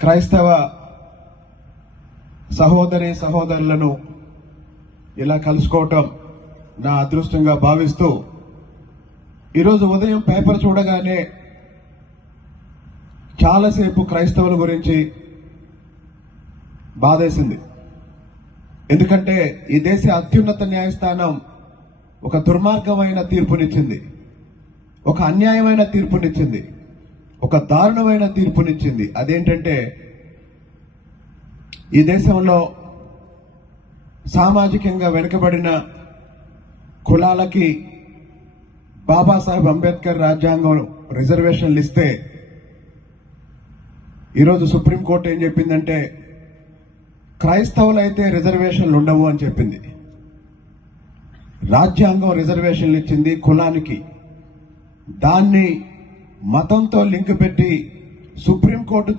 క్రైస్తవ సహోదరి సహోదరులను ఇలా కలుసుకోవటం నా అదృష్టంగా భావిస్తూ ఈరోజు ఉదయం పేపర్ చూడగానే చాలాసేపు క్రైస్తవుల గురించి బాధేసింది. ఎందుకంటే ఈ దేశ అత్యున్నత న్యాయస్థానం ఒక దుర్మార్గమైన తీర్పునిచ్చింది. ఒక అన్యాయమైన తీర్పునిచ్చింది. ఒక దారుణమైన తీర్పునిచ్చింది. అదేంటంటే ఈ దేశంలో సామాజికంగా వెనుకబడిన కులాలకి బాబాసాహెబ్ అంబేద్కర్ రాజ్యాంగం రిజర్వేషన్లు ఇస్తే ఈరోజు సుప్రీంకోర్టు ఏం చెప్పిందంటే క్రైస్తవులైతే రిజర్వేషన్లు ఉండవు అని చెప్పింది. రాజ్యాంగం రిజర్వేషన్లు ఇచ్చింది కులానికి. దాన్ని మతంతో లింక్ పెట్టి సుప్రీంకోర్టు